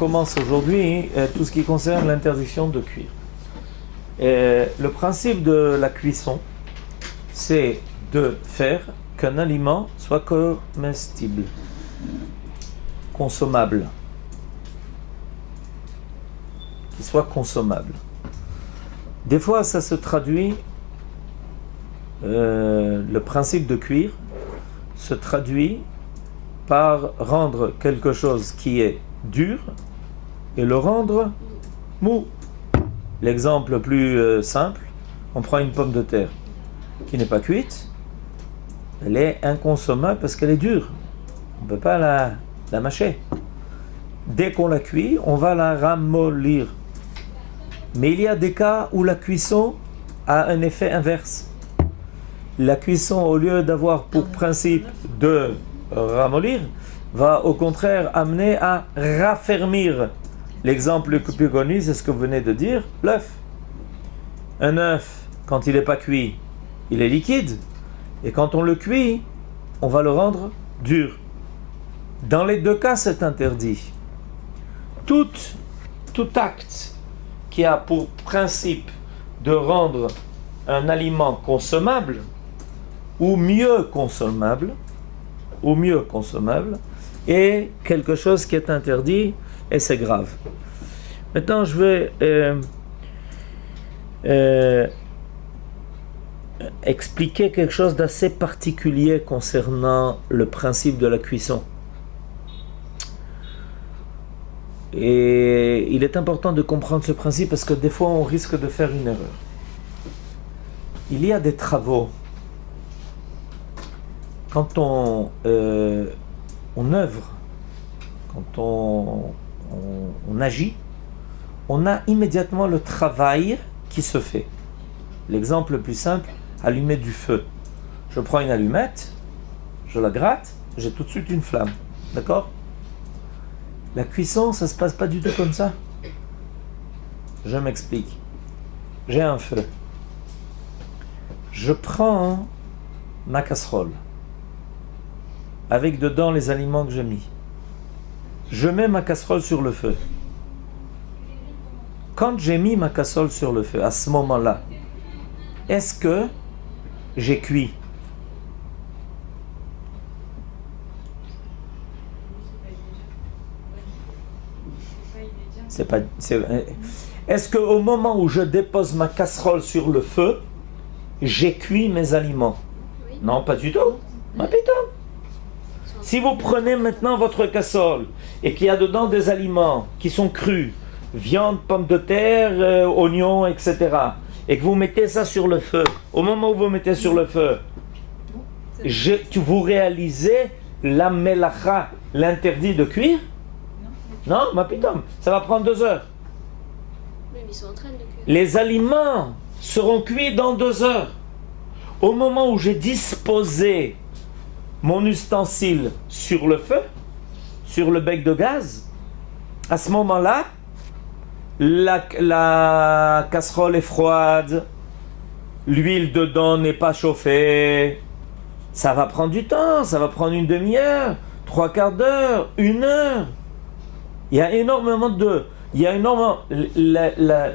commence aujourd'hui tout ce qui concerne l'interdiction de cuire. Le principe de la cuisson, c'est de faire qu'un aliment soit comestible, consommable, qu'il soit consommable. Des fois, ça se traduit, le principe de cuire se traduit par rendre quelque chose qui est dur et le rendre mou. L'exemple le plus simple, on prend une pomme de terre qui n'est pas cuite, elle est inconsommable parce qu'elle est dure. On ne peut pas la mâcher. Dès qu'on la cuit, on va la ramollir. Mais il y a des cas où la cuisson a un effet inverse. La cuisson, au lieu d'avoir pour principe de ramollir, va au contraire amener à raffermir. L'exemple le plus connu, c'est ce que vous venez de dire, l'œuf. Un œuf, quand il n'est pas cuit, il est liquide. Et quand on le cuit, on va le rendre dur. Dans les deux cas, c'est interdit. Tout acte qui a pour principe de rendre un aliment consommable, ou mieux consommable, est quelque chose qui est interdit, et c'est grave. Maintenant, je vais expliquer quelque chose d'assez particulier concernant le principe de la cuisson. Et il est important de comprendre ce principe parce que des fois on risque de faire une erreur. Il y a des travaux. Quand on œuvre, quand on agit, on a immédiatement le travail qui se fait. L'exemple le plus simple, allumer du feu. Je prends une allumette, je la gratte, j'ai tout de suite une flamme. D'accord ? La cuisson, ça ne se passe pas du tout comme ça. Je m'explique. J'ai un feu. Je prends ma casserole avec dedans les aliments que j'ai mis. Je mets ma casserole sur le feu. Quand j'ai mis ma casserole sur le feu, à ce moment-là, est-ce que j'ai cuit? Est-ce qu'au moment où je dépose ma casserole sur le feu, j'ai cuit mes aliments? Oui. Non, pas du tout. Pas du tout. Si vous prenez maintenant votre casserole et qu'il y a dedans des aliments qui sont crus, viande, pommes de terre, oignons, etc., et que vous mettez ça sur le feu, au moment où vous mettez sur le feu, vous réalisez la melacha, l'interdit de cuire? Non, ma pitom, ça va prendre 2 heures. Mais ils sont en train de cuire. Les aliments seront cuits dans 2 heures. Au moment où j'ai disposé mon ustensile sur le feu, sur le bec de gaz, à ce moment-là, la casserole est froide, l'huile dedans n'est pas chauffée. Ça va prendre du temps, ça va prendre une demi-heure, 3/4 d'heure, 1 heure. Il y a énormément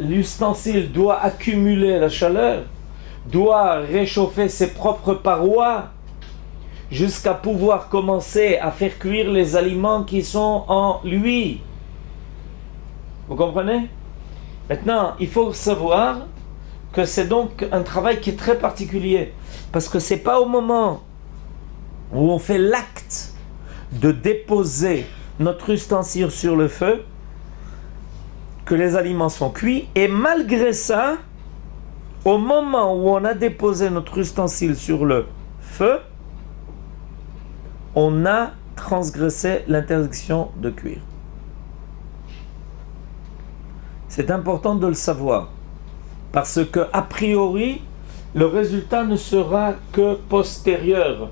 l'ustensile doit accumuler la chaleur, doit réchauffer ses propres parois jusqu'à pouvoir commencer à faire cuire les aliments qui sont en lui. Vous comprenez? Maintenant, il faut savoir que c'est donc un travail qui est très particulier parce que c'est pas au moment où on fait l'acte de déposer notre ustensile sur le feu que les aliments sont cuits, et malgré ça, au moment où on a déposé notre ustensile sur le feu, on a transgressé l'interdiction de cuire. C'est important de le savoir parce que a priori le résultat ne sera que postérieur,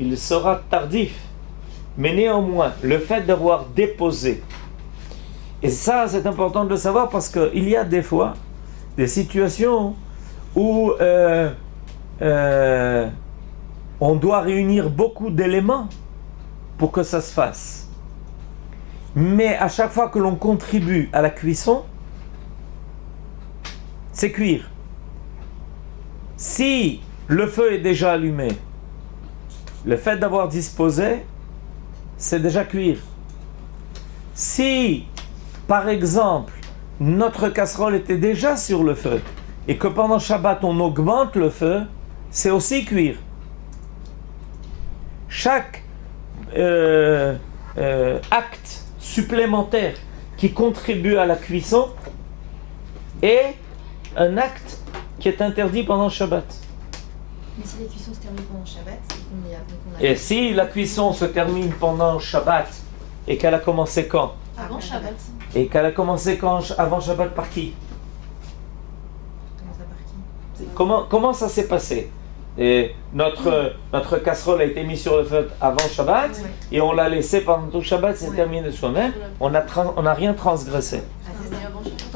il sera tardif. Mais néanmoins, le fait d'avoir déposé, et ça c'est important de le savoir parce qu'il y a des fois des situations où on doit réunir beaucoup d'éléments pour que ça se fasse. Mais à chaque fois que l'on contribue à la cuisson, c'est cuire. Si le feu est déjà allumé, le fait d'avoir disposé, c'est déjà cuire. Si, par exemple, notre casserole était déjà sur le feu et que pendant Shabbat on augmente le feu, c'est aussi cuire. Chaque acte supplémentaire qui contribue à la cuisson est un acte qui est interdit pendant Shabbat. Mais si la cuisson se termine pendant Shabbat, Et si la cuisson se termine pendant Shabbat et qu'elle a commencé quand? Avant Shabbat. Et qu'elle a commencé quand? Avant Shabbat par qui? Comment ça s'est passé? Et notre casserole a été mise sur le feu avant Shabbat et on l'a laissé pendant tout Shabbat, c'est terminé de soi-même. On n'a rien transgressé.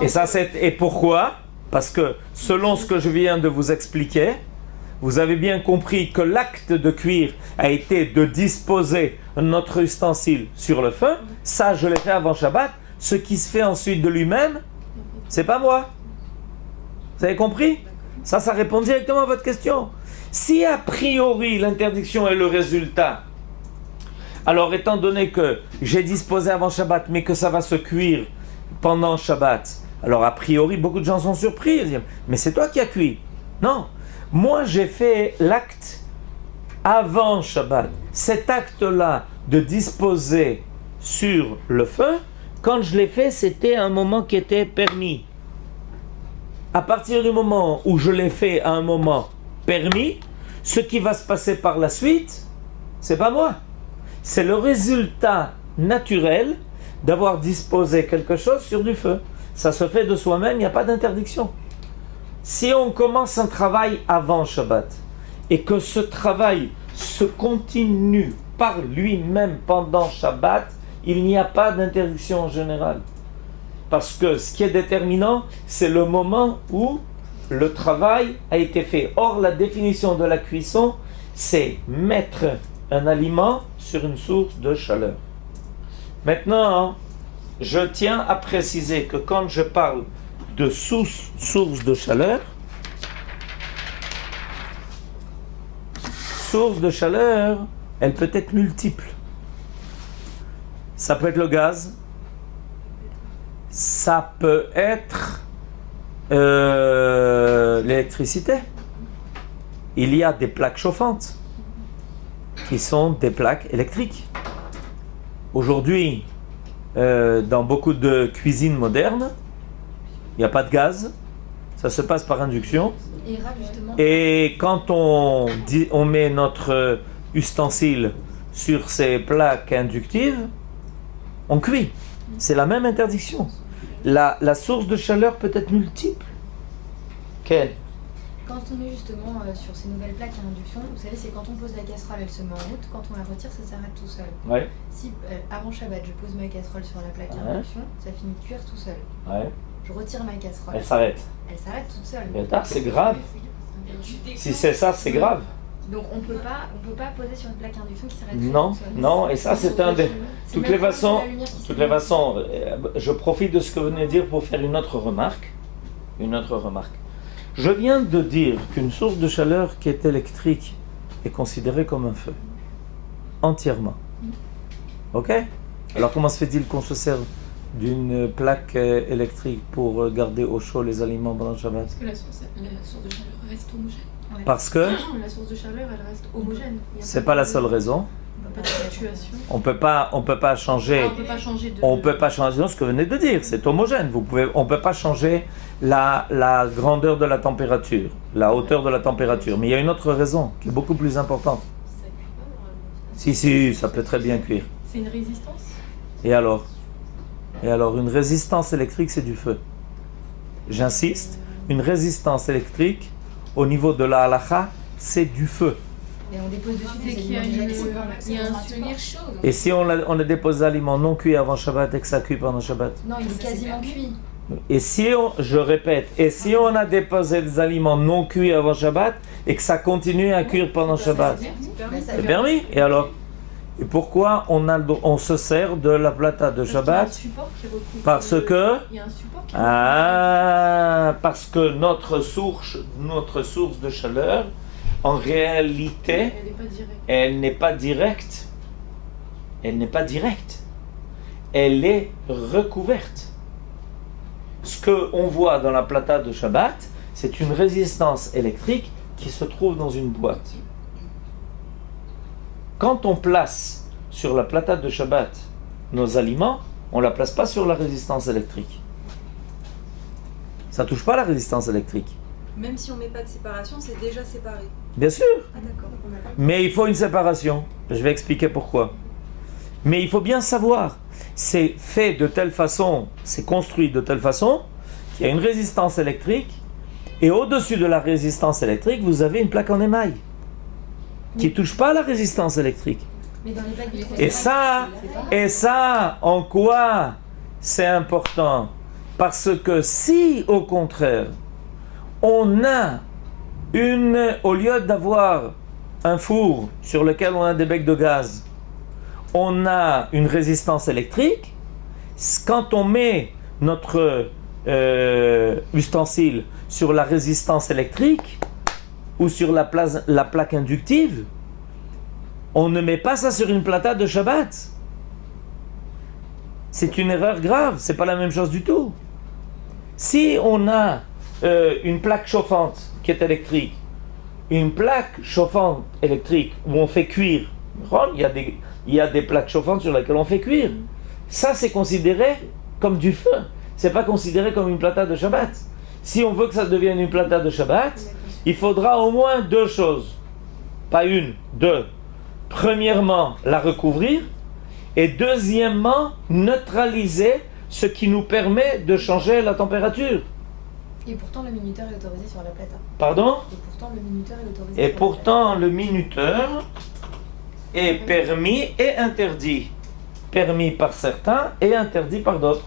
Et ça, et pourquoi? Parce que selon ce que je viens de vous expliquer, vous avez bien compris que l'acte de cuire a été de disposer notre ustensile sur le feu. Ça, je l'ai fait avant Shabbat. Ce qui se fait ensuite de lui-même, c'est pas moi. Vous avez compris? Ça répond directement à votre question. Si a priori l'interdiction est le résultat, alors étant donné que j'ai disposé avant Shabbat, mais que ça va se cuire pendant Shabbat, alors a priori beaucoup de gens sont surpris. Ils disent, mais c'est toi qui as cuit. Non, moi j'ai fait l'acte avant Shabbat. Cet acte-là de disposer sur le feu, quand je l'ai fait, c'était un moment qui était permis. À partir du moment où je l'ai fait à un moment permis, ce qui va se passer par la suite, c'est pas moi. C'est le résultat naturel d'avoir disposé quelque chose sur du feu. Ça se fait de soi-même, il n'y a pas d'interdiction. Si on commence un travail avant Shabbat et que ce travail se continue par lui-même pendant Shabbat, il n'y a pas d'interdiction en général. Parce que ce qui est déterminant, c'est le moment où le travail a été fait. Or, la définition de la cuisson, c'est mettre un aliment sur une source de chaleur. Maintenant, je tiens à préciser que quand je parle de source de chaleur, elle peut être multiple. Ça peut être le gaz, ça peut être l'électricité. Il y a des plaques chauffantes qui sont des plaques électriques. Aujourd'hui, dans beaucoup de cuisines modernes, il n'y a pas de gaz, ça se passe par induction. Et quand on met notre ustensile sur ces plaques inductives, on cuit. C'est la même interdiction. La source de chaleur peut être multiple. Quelle? Quand on est justement sur ces nouvelles plaques à induction, vous savez, c'est quand on pose la casserole, elle se met en route. Quand on la retire, ça s'arrête tout seul. Ouais. Si avant Shabbat, je pose ma casserole sur la plaque à induction, ça finit de cuire tout seul. Ouais. Je retire ma casserole. Elle s'arrête. Elle s'arrête toute seule. Mais c'est grave. Si c'est ça, c'est grave. Donc on peut pas poser sur une plaque à induction qui s'arrête Non, toute seule. non, et ça c'est un des... De toutes les façons, je profite de ce que vous venez de dire pour faire une autre remarque. Je viens de dire qu'une source de chaleur qui est électrique est considérée comme un feu. Entièrement. Ok? Alors comment se fait-il qu'on se serve d'une plaque électrique pour garder au chaud les aliments pendant le Shabbat? Parce que la source de chaleur reste homogène. Ouais. Parce que La source de chaleur, elle reste homogène. c'est pas la seule raison. On peut pas changer. On peut pas changer de... On peut pas changer ce que vous venez de dire, c'est homogène. On peut pas changer la grandeur de la température, la hauteur de la température. Mais il y a une autre raison qui est beaucoup plus importante. Si, ça peut très bien cuire. C'est une résistance. Et alors, une résistance électrique, c'est du feu. J'insiste, une résistance électrique, au niveau de la halakha, c'est du feu. Et on dépose dessus C'est des qu'il y a aliments déjà il y a un Tenir chaud. Et si on a déposé des aliments non cuits avant Shabbat et que ça cuit pendant Shabbat? Non, il est quasiment cuit. Et si on a déposé des aliments non cuits avant Shabbat et que ça continue à cuire pendant Shabbat? C'est permis. Et alors? Et pourquoi on se sert de la plata de Shabbat? Parce qu'il y a un support qui recouvre Parce le- que Il y a un support qui parce que notre source de chaleur, en réalité, Elle n'est pas directe. elle n'est pas directe. Elle n'est pas directe. Elle est recouverte. Ce qu'on voit dans la plata de Shabbat, c'est une résistance électrique qui se trouve dans une boîte. Quand on place sur la plata de Shabbat nos aliments, on ne la place pas sur la résistance électrique. Ça ne touche pas la résistance électrique. Même si on met pas de séparation, c'est déjà séparé. Bien sûr, Ah d'accord. mais il faut une séparation. Je vais expliquer pourquoi. Mais il faut bien savoir, c'est fait de telle façon, c'est construit de telle façon qu'il y a une résistance électrique et au-dessus de la résistance électrique, vous avez une plaque en émail qui ne touche pas la résistance électrique. Mais dans les plaques de Et ça, en quoi c'est important? Parce que si, au contraire, on a au lieu d'avoir un four sur lequel on a des becs de gaz, on a une résistance électrique, quand on met notre ustensile sur la résistance électrique ou sur la plaque inductive, on ne met pas ça sur une plata de Shabbat. C'est une erreur grave, c'est pas la même chose du tout. Si on a une plaque chauffante qui est électrique, une plaque chauffante électrique où on fait cuire, il y a des plaques chauffantes sur lesquelles on fait cuire. Ça, c'est considéré comme du feu. C'est pas considéré comme une plata de Shabbat. Si on veut que ça devienne une plata de Shabbat, il faudra au moins deux choses. Pas une, deux. Premièrement, la recouvrir. Et deuxièmement, neutraliser ce qui nous permet de changer la température. Et pourtant, le minuteur est autorisé sur la plata. Pardon? Et pourtant, le minuteur est autorisé Et sur pourtant, le minuteur est permis et interdit. Permis par certains et interdit par d'autres.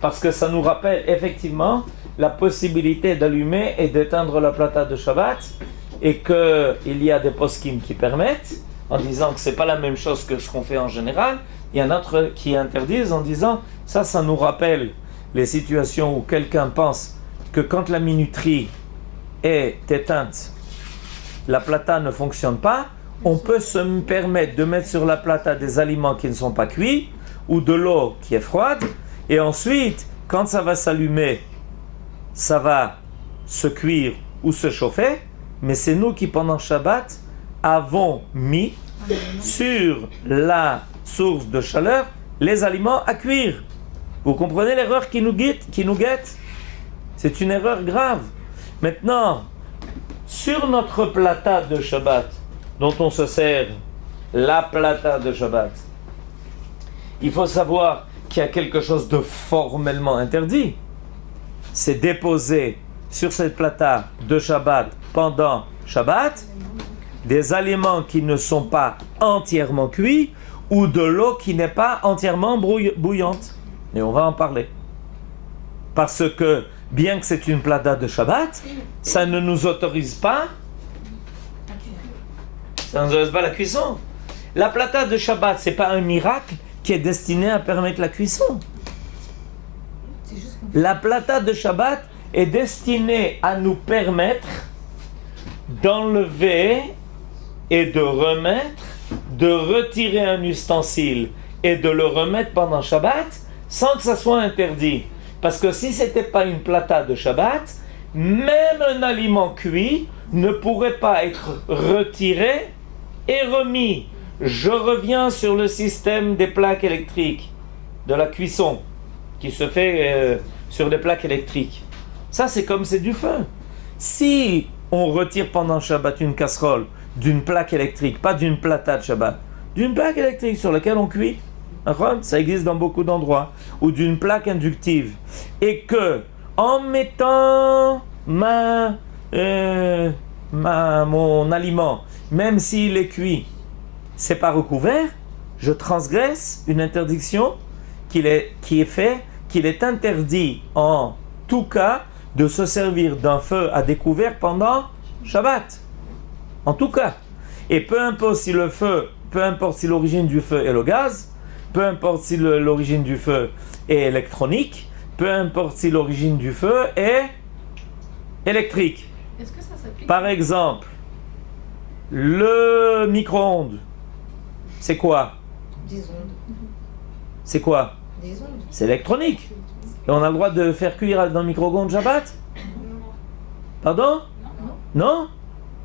Parce que ça nous rappelle effectivement la possibilité d'allumer et d'éteindre la plata de Shabbat et qu'il y a des poskim qui permettent en disant que c'est pas la même chose que ce qu'on fait en général. Il y en a d'autres qui interdisent en disant ça nous rappelle les situations où quelqu'un pense que quand la minuterie est éteinte, la plata ne fonctionne pas, on peut se permettre de mettre sur la plata des aliments qui ne sont pas cuits ou de l'eau qui est froide et ensuite, quand ça va s'allumer, ça va se cuire ou se chauffer, mais c'est nous qui pendant Shabbat avons mis sur la source de chaleur les aliments à cuire. Vous comprenez l'erreur qui nous guette? C'est une erreur grave. Maintenant, sur notre plata de Shabbat, dont on se sert, la plata de Shabbat, il faut savoir qu'il y a quelque chose de formellement interdit. C'est déposer sur cette plata de Shabbat pendant Shabbat des aliments qui ne sont pas entièrement cuits ou de l'eau qui n'est pas entièrement bouillante. Et on va en parler. Parce que, bien que c'est une plata de Shabbat, ça ne nous autorise pas la cuisson. La plata de Shabbat, c'est pas un miracle qui est destiné à permettre la cuisson. C'est juste qu'on La plata de Shabbat est destinée à nous permettre d'enlever et de remettre, de retirer un ustensile et de le remettre pendant Shabbat sans que ça soit interdit. Parce que si ce n'était pas une plata de Shabbat, même un aliment cuit ne pourrait pas être retiré et remis. Je reviens sur le système des plaques électriques, de la cuisson, qui se fait sur des plaques électriques. Ça, c'est comme c'est du feu. Si on retire pendant Shabbat une casserole d'une plaque électrique, pas d'une plata de Shabbat, d'une plaque électrique sur laquelle on cuit, ça existe dans beaucoup d'endroits, ou d'une plaque inductive, et que en mettant mon aliment, même s'il est cuit, c'est pas recouvert, je transgresse une interdiction qu'il est interdit en tout cas de se servir d'un feu à découvert pendant Shabbat. En tout cas. Et peu importe si le feu peu importe si l'origine du feu est le gaz, peu importe si l'origine du feu est électronique, peu importe si l'origine du feu est électrique. Est-ce que ça s'applique? Par exemple, le micro-ondes, c'est quoi? Des ondes. C'est quoi? Des ondes. C'est électronique. Et on a le droit de faire cuire dans le micro-ondes Shabbat? Pardon? Non?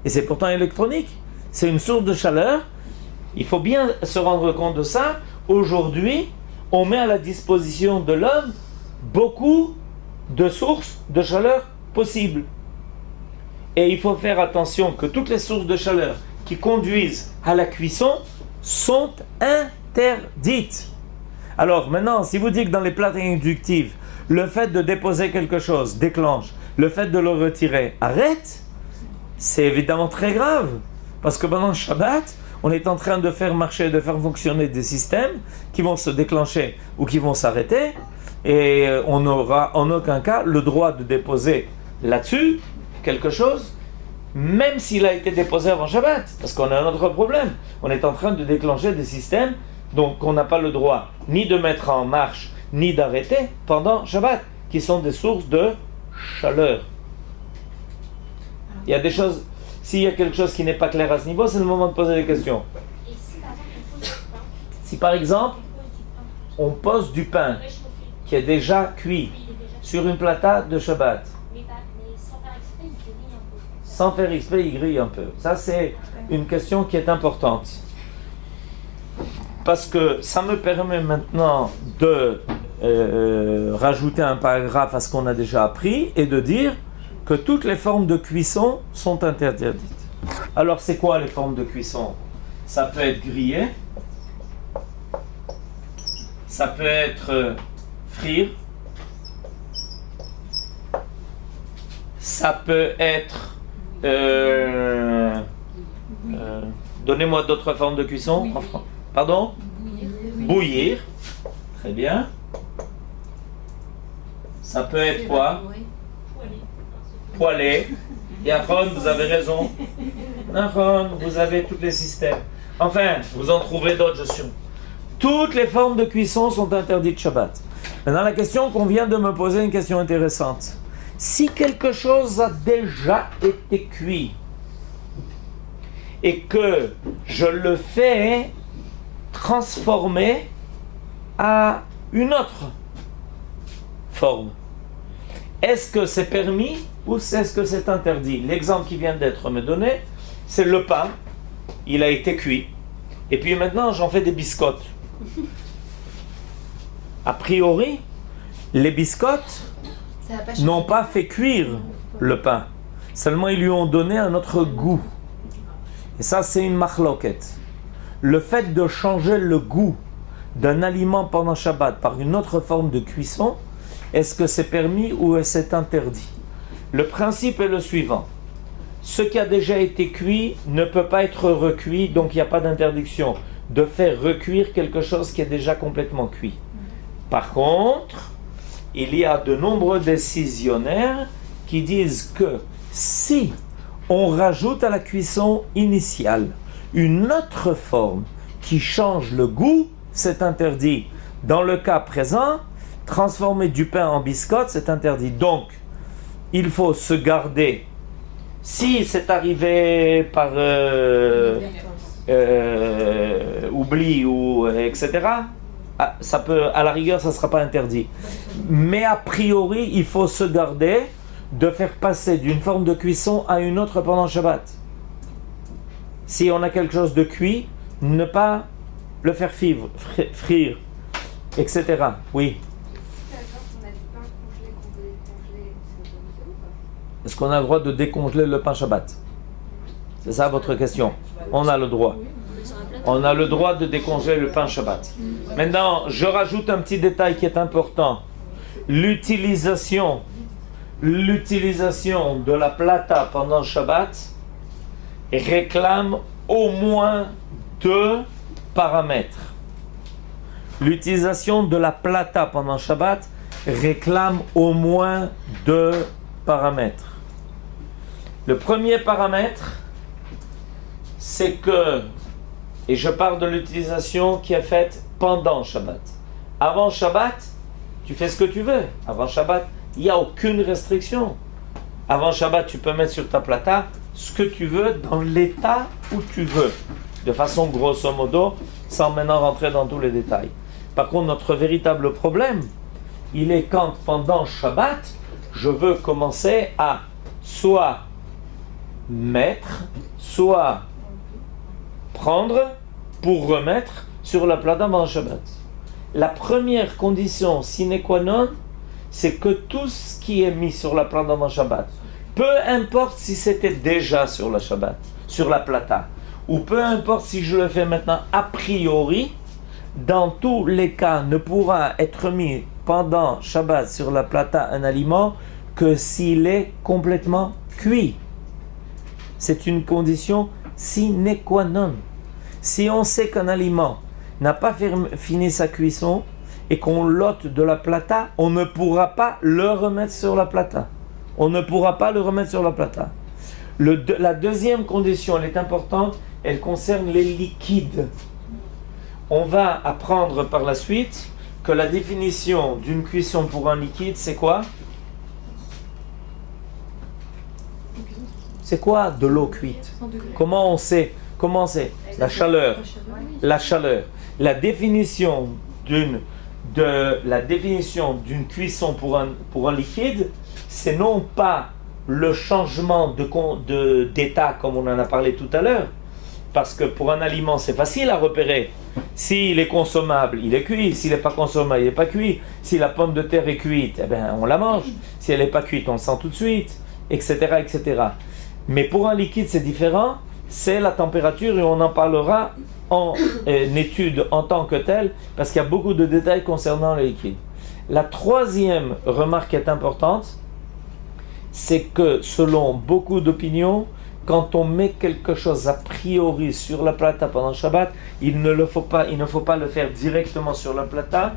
Et c'est pourtant électronique. C'est une source de chaleur. Il faut bien se rendre compte de ça. Aujourd'hui, on met à la disposition de l'homme beaucoup de sources de chaleur possibles. Et il faut faire attention que toutes les sources de chaleur qui conduisent à la cuisson sont interdites. Alors maintenant, si vous dites que dans les plates inductives, le fait de déposer quelque chose déclenche, le fait de le retirer arrête, c'est évidemment très grave. Parce que pendant le Shabbat, on est en train de faire marcher, de faire fonctionner des systèmes qui vont se déclencher ou qui vont s'arrêter. Et on n'aura en aucun cas le droit de déposer là-dessus quelque chose, même s'il a été déposé avant Shabbat. Parce qu'on a un autre problème. On est en train de déclencher des systèmes donc on n'a pas le droit ni de mettre en marche, ni d'arrêter pendant Shabbat, qui sont des sources de chaleur. Il y a des choses, s'il y a quelque chose qui n'est pas clair à ce niveau, c'est le moment de poser des questions. Si par exemple, on pose du pain qui est déjà cuit sur une plata de Shabbat, sans faire exprès, il grille un peu. Ça, c'est une question qui est importante. Parce que ça me permet maintenant de rajouter un paragraphe à ce qu'on a déjà appris et de dire que toutes les formes de cuisson sont interdites. Alors, c'est quoi les formes de cuisson? Ça peut être grillé, ça peut être frire, ça peut être donnez-moi d'autres formes de cuisson. Pardon? Bouillir. Très bien. Ça peut être quoi? Poêler. Et Aaron, vous avez raison. Aaron, vous avez tous les systèmes. Enfin, vous en trouverez d'autres, je suis. Toutes les formes de cuisson sont interdites Shabbat. Maintenant, la question qu'on vient de me poser, une question intéressante. Si quelque chose a déjà été cuit et que je le fais transformer à une autre forme, est-ce que c'est permis ou est-ce que c'est interdit? L'exemple qui vient d'être me donné, c'est le pain. Il a été cuit. Et puis maintenant, j'en fais des biscottes. A priori, les biscottes n'ont pas fait cuire le pain. Seulement, ils lui ont donné un autre goût. Et ça, c'est une machloket. Le fait de changer le goût d'un aliment pendant Shabbat par une autre forme de cuisson, est-ce que c'est permis ou est-ce que c'est interdit? Le principe est le suivant. Ce qui a déjà été cuit ne peut pas être recuit, donc il n'y a pas d'interdiction de faire recuire quelque chose qui est déjà complètement cuit. Par contre, il y a de nombreux décisionnaires qui disent que si on rajoute à la cuisson initiale une autre forme qui change le goût, c'est interdit. Dans le cas présent, transformer du pain en biscotte, c'est interdit. Donc, il faut se garder. Si c'est arrivé par oubli ou etc., ça peut, à la rigueur, ça ne sera pas interdit. Mais a priori, il faut se garder de faire passer d'une forme de cuisson à une autre pendant Shabbat. Si on a quelque chose de cuit, ne pas le faire frire, etc. Oui. Est-ce qu'on a le droit de décongeler le pain Shabbat? C'est ça votre question? On a le droit. On a le droit de décongeler le pain Shabbat. Maintenant, je rajoute un petit détail qui est important. L'utilisation de la plata pendant Shabbat réclame au moins 2 paramètres. L'utilisation de la plata pendant Shabbat réclame au moins 2 paramètres. Le premier paramètre, c'est que Et je parle de l'utilisation qui est faite pendant Shabbat. Avant Shabbat, tu fais ce que tu veux. Avant Shabbat, il n'y a aucune restriction. Avant Shabbat, tu peux mettre sur ta plata ce que tu veux dans l'état où tu veux. De façon grosso modo, sans maintenant rentrer dans tous les détails. Par contre, notre véritable problème, il est quand pendant Shabbat, je veux commencer à soit mettre, soit prendre pour remettre sur la plata pendant Shabbat. La première condition sine qua non, c'est que tout ce qui est mis sur la plata pendant Shabbat, peu importe si c'était déjà sur la Shabbat, sur la plata, ou peu importe si je le fais maintenant a priori, dans tous les cas, ne pourra être mis pendant Shabbat sur la plata un aliment que s'il est complètement cuit. C'est une condition sine qua non. Si on sait qu'un aliment n'a pas fini sa cuisson et qu'on l'ôte de la plata, on ne pourra pas le remettre sur la plata. On ne pourra pas le remettre sur la plata. La deuxième condition, elle est importante, elle concerne les liquides. On va apprendre par la suite que la définition d'une cuisson pour un liquide, c'est quoi? C'est quoi de l'eau cuite? 100 degrés. Comment on sait? Comment c'est? La chaleur. La chaleur. La définition d'une cuisson pour un liquide, c'est non pas le changement d'état comme on en a parlé tout à l'heure, parce que pour un aliment c'est facile à repérer. S'il est consommable, il est cuit. S'il n'est pas consommable, il n'est pas cuit. Si la pomme de terre est cuite, eh bien, on la mange. Si elle n'est pas cuite, on le sent tout de suite, etc., etc. Mais pour un liquide, c'est différent. C'est la température et on en parlera en étude en tant que telle, parce qu'il y a beaucoup de détails concernant les liquides. La troisième remarque qui est importante, c'est que selon beaucoup d'opinions, quand on met quelque chose a priori sur la plata pendant Shabbat, il ne faut pas le faire directement sur la plata,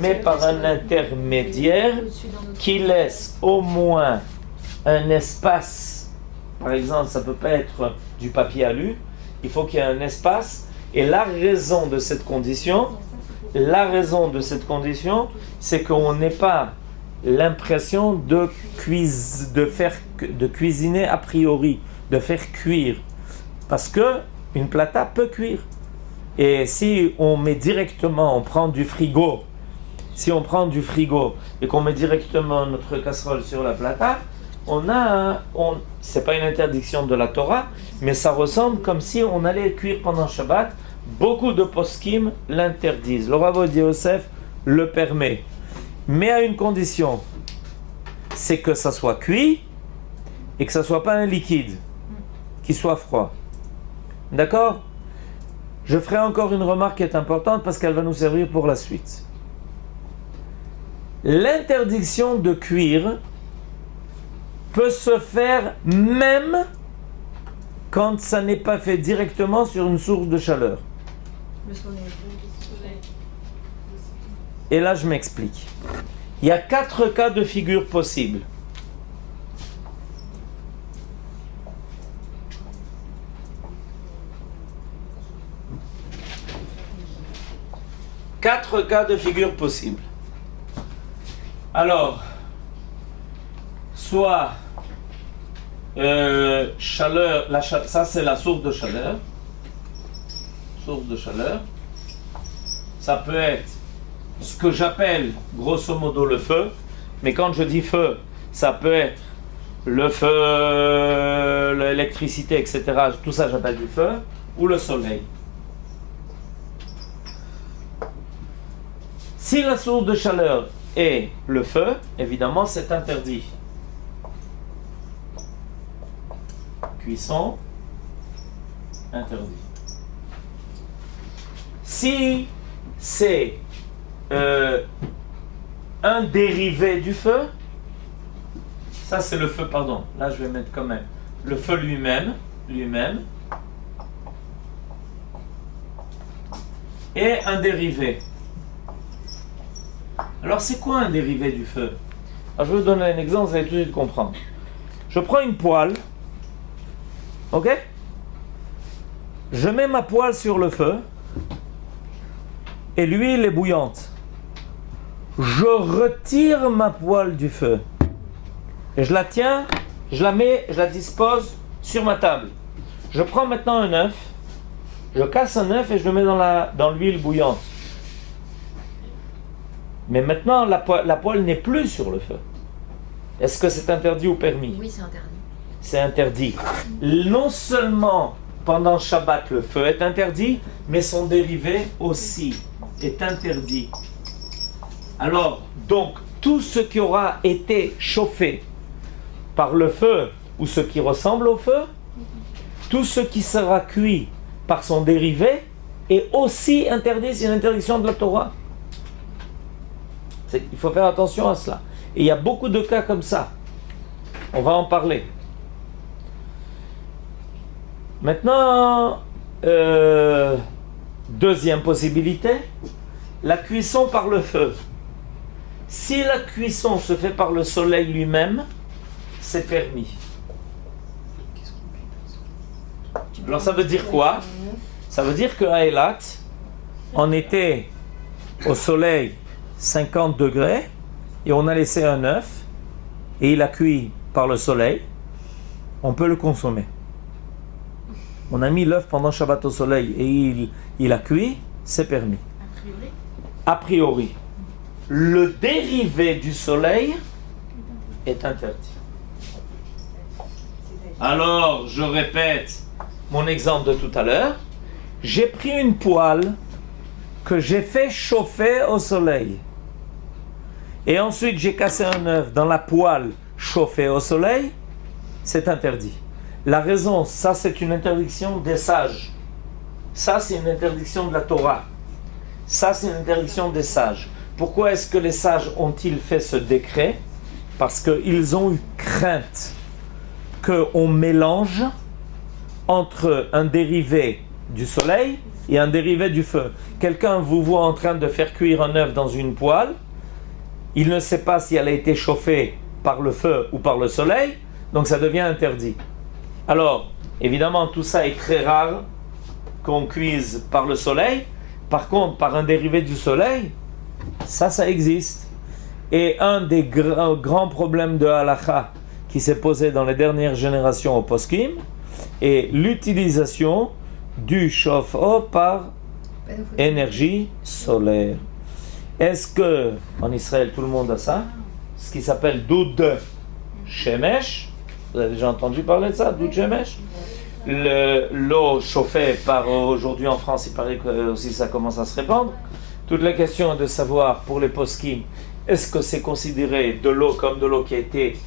mais par un intermédiaire qui laisse au moins un espace. Par exemple, ça ne peut pas être du papier alu, il faut qu'il y ait un espace. Et la raison de cette condition, c'est qu'on n'ait pas l'impression de cuisiner a priori, de faire cuire. Parce que une plata peut cuire. Et si on met directement, on prend du frigo, et qu'on met directement notre casserole sur la plata, c'est pas une interdiction de la Torah, mais ça ressemble comme si on allait cuire pendant Shabbat. Beaucoup de poskim l'interdisent. Le Rav Ovadia Yosef le permet. Mais à une condition, c'est que ça soit cuit et que ça soit pas un liquide, qu'il soit froid. D'accord? Je ferai encore une remarque qui est importante parce qu'elle va nous servir pour la suite. L'interdiction de cuire peut se faire même quand ça n'est pas fait directement sur une source de chaleur. Le soleil. Et là, je m'explique. Il y a 4 cas de figure possibles. Quatre cas de figure possibles. Alors, soit chaleur, ça c'est la source de chaleur. Ça peut être ce que j'appelle grosso modo le feu, mais quand je dis feu, ça peut être le feu, l'électricité, etc. Tout ça j'appelle du feu, ou le soleil. Si la source de chaleur est le feu, évidemment c'est interdit. Cuisson, interdit. Si c'est un dérivé du feu, ça c'est le feu, pardon, là je vais mettre quand même le feu lui-même, et un dérivé. Alors c'est quoi un dérivé du feu? Alors, je vais vous donner un exemple, vous allez tout de suite comprendre. Je prends une poêle, ok? je mets ma poêle sur le feu et l'huile est bouillante. Je retire ma poêle du feu et je la tiens, je la dispose sur ma table. Je prends maintenant un œuf, je casse un œuf et je le mets dans l'huile bouillante. Mais maintenant, la poêle n'est plus sur le feu. Est-ce que c'est interdit ou permis? Oui, c'est interdit. C'est interdit. Non seulement pendant Shabbat le feu est interdit, mais son dérivé aussi est interdit. Alors, donc, tout ce qui aura été chauffé par le feu ou ce qui ressemble au feu, tout ce qui sera cuit par son dérivé est aussi interdit, c'est une interdiction de la Torah. Il faut faire attention à cela. Et il y a beaucoup de cas comme ça. On va en parler. Maintenant, deuxième possibilité, la cuisson par le feu. Si la cuisson se fait par le soleil lui-même, c'est permis. Alors ça veut dire quoi? Ça veut dire qu'à Eilat, on était au soleil 50 degrés et on a laissé un œuf et il a cuit par le soleil, on peut le consommer. On a mis l'œuf pendant Shabbat au soleil et il a cuit, c'est permis. A priori. Le dérivé du soleil est interdit. Alors, je répète mon exemple de tout à l'heure. J'ai pris une poêle que j'ai fait chauffer au soleil. Et ensuite, j'ai cassé un œuf dans la poêle chauffée au soleil. C'est interdit. La raison, ça c'est une interdiction des sages. Ça c'est une interdiction de la Torah. Ça c'est une interdiction des sages. Pourquoi est-ce que les sages ont-ils fait ce décret? Parce qu'ils ont eu crainte qu'on mélange entre un dérivé du soleil et un dérivé du feu. Quelqu'un vous voit en train de faire cuire un œuf dans une poêle, il ne sait pas si elle a été chauffée par le feu ou par le soleil, donc ça devient interdit. Alors, évidemment, tout ça est très rare qu'on cuise par le soleil. Par contre, par un dérivé du soleil, ça existe. Et un des grands problèmes de halakha qui s'est posé dans les dernières générations au poskim est l'utilisation du chauffe-eau par énergie solaire. Est-ce que, en Israël, tout le monde a ça? Ce qui s'appelle doud shemesh. Vous avez déjà entendu parler de ça, doud shemesh? L'eau chauffée par aujourd'hui en France, il paraît que aussi ça commence à se répandre. Toute la question est de savoir pour les poskim, est-ce que c'est considéré de l'eau comme de l'eau qui a été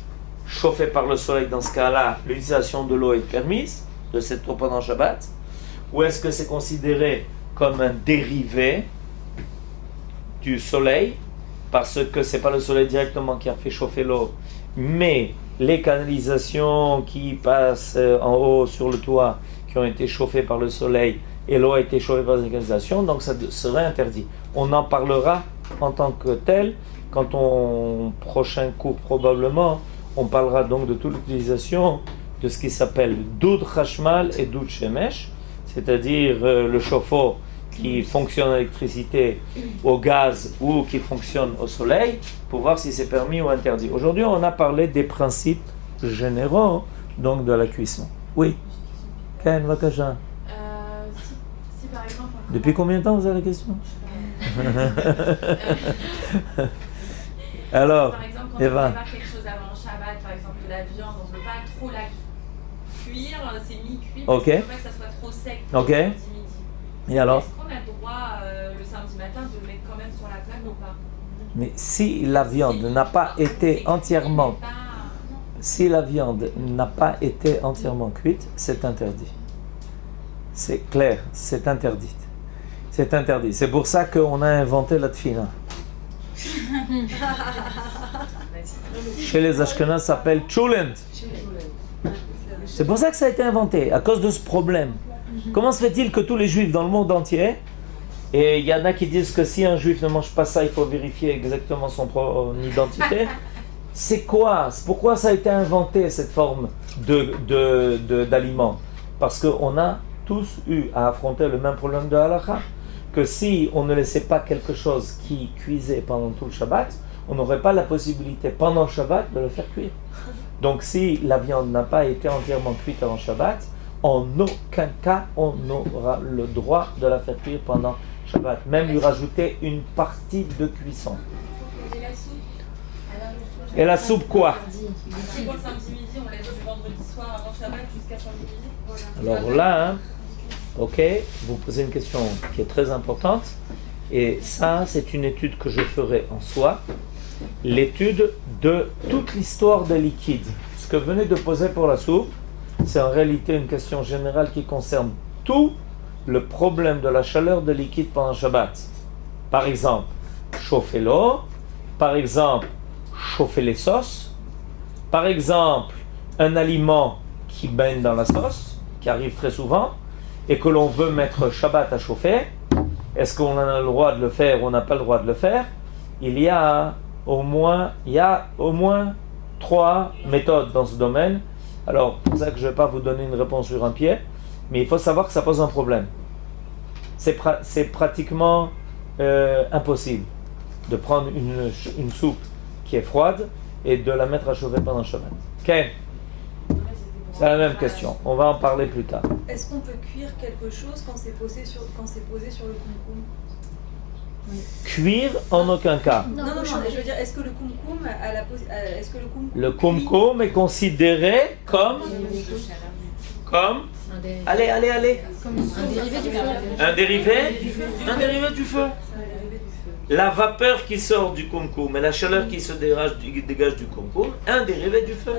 chauffée par le soleil? Dans ce cas-là, l'utilisation de l'eau est permise, de cette eau pendant Shabbat. Ou est-ce que c'est considéré comme un dérivé du soleil, parce que c'est pas le soleil directement qui a fait chauffer l'eau, mais les canalisations qui passent en haut sur le toit, qui ont été chauffées par le soleil, et l'eau a été chauffée par les canalisations, donc ça serait interdit. On en parlera en tant que tel, quand on, prochain cours probablement, on parlera donc de toute l'utilisation de ce qui s'appelle doud chashmal et doud shemesh, c'est-à-dire le chauffe-eau qui fonctionne à l'électricité, au gaz ou qui fonctionne au soleil, pour voir si c'est permis ou interdit. Aujourd'hui, on a parlé des principes généraux donc de la cuisson. Oui. Ken Vakasha. Si par exemple... Depuis combien de temps vous avez la question? Alors, par exemple, quand Eva. on prépare quelque chose avant le Shabbat, par exemple de la viande, on ne veut pas trop la cuire, c'est mi-cuit, Ok. parce qu'on ne veut pas que ça soit trop sec Ok. le midi. Et alors? Est-ce qu'on a le droit le samedi matin de le mettre quand même sur la plaque ou pas? Mais si la viande n'a pas été entièrement, si la viande n'a pas été entièrement cuite, c'est interdit. C'est clair, c'est interdit. C'est interdit. C'est pour ça qu'on a inventé la tfina. Chez les Ashkenazes, ça s'appelle tchulent. C'est pour ça que ça a été inventé, à cause de ce problème. Comment se fait-il que tous les juifs dans le monde entier, et il y en a qui disent que si un juif ne mange pas ça, il faut vérifier exactement son identité. C'est quoi? Pourquoi ça a été inventé, cette forme d'aliment? Parce qu'on a tous eu à affronter le même problème de halakha, que si on ne laissait pas quelque chose qui cuisait pendant tout le Shabbat, on n'aurait pas la possibilité pendant le Shabbat de le faire cuire. Donc si la viande n'a pas été entièrement cuite avant Shabbat, en aucun cas on n'aura le droit de la faire cuire pendant Shabbat, même lui rajouter une partie de cuisson. Et la soupe Et la soupe quoi? Si pour le samedi midi, on laisse du vendredi soir avant Shabbat jusqu'à samedi midi. Alors là, hein, ok, vous posez une question qui est très importante, et ça c'est une étude que je ferai en soi, l'étude de toute l'histoire des liquides. Ce que vous venez de poser pour la soupe, c'est en réalité une question générale qui concerne tout le problème de la chaleur des liquides pendant Shabbat. Par exemple, chauffer l'eau, par exemple, chauffer les sauces, par exemple, un aliment qui baigne dans la sauce, qui arrive très souvent, et que l'on veut mettre Shabbat à chauffer. Est-ce qu'on a le droit de le faire ou on n'a pas le droit de le faire? Il y a au moins 3 méthodes dans ce domaine. Alors, c'est pour ça que je ne vais pas vous donner une réponse sur un pied, mais il faut savoir que ça pose un problème. C'est pratiquement impossible de prendre une soupe qui est froide et de la mettre à chauffer pendant le Shabbat. Ok? C'est la même question. On va en parler plus tard. Est-ce qu'on peut cuire quelque chose quand c'est posé sur le kumkum? Cuire en aucun cas. Non, je veux dire, est-ce que le kumkum est-ce que le kumkum Le kumkum est considéré comme allez, Comme un dérivé du feu. un dérivé du feu. La vapeur qui sort du kumkum et la chaleur qui se dégage du kumkum, un dérivé du feu.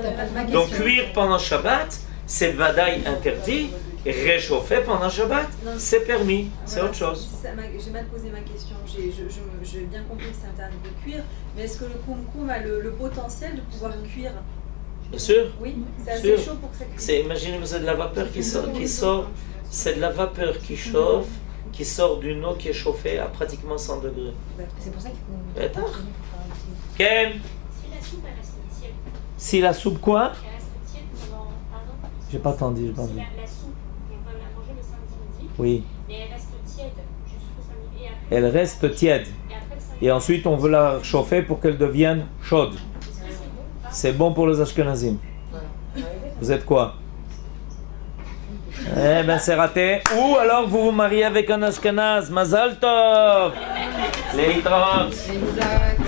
Donc cuire pendant Shabbat, c'est vadaï interdit. Réchauffer pendant Shabbat, c'est permis, c'est autre chose. J'ai mal posé ma question. J'ai bien compris que c'est interdit de cuire, mais est-ce que le kumkum a le potentiel de pouvoir cuire? Bien sûr. Oui, c'est Sûr. assez chaud pour que ça cuise. Imaginez, vous avez de la vapeur qui sort, c'est de la vapeur qui chauffe, qui sort d'une eau qui est chauffée à pratiquement 100 degrés. C'est pour ça qu'il faut. D'accord. Ken, Si la soupe elle reste tiède, si la soupe quoi? elle reste tiède pendant. Pardon? J'ai pas entendu, Si la soupe, on va la manger le samedi midi, Oui, mais elle reste tiède jusqu'au samedi. Et après, elle reste tiède. et après le samedi, Et ensuite, on veut la chauffer pour qu'elle devienne chaude. est-ce que c'est bon? C'est bon pour les Ashkenazim. Vous êtes quoi? Eh ben c'est raté. Ou alors vous vous mariez avec un Ashkenaz. Mazal tov. Les hitrot. Exact.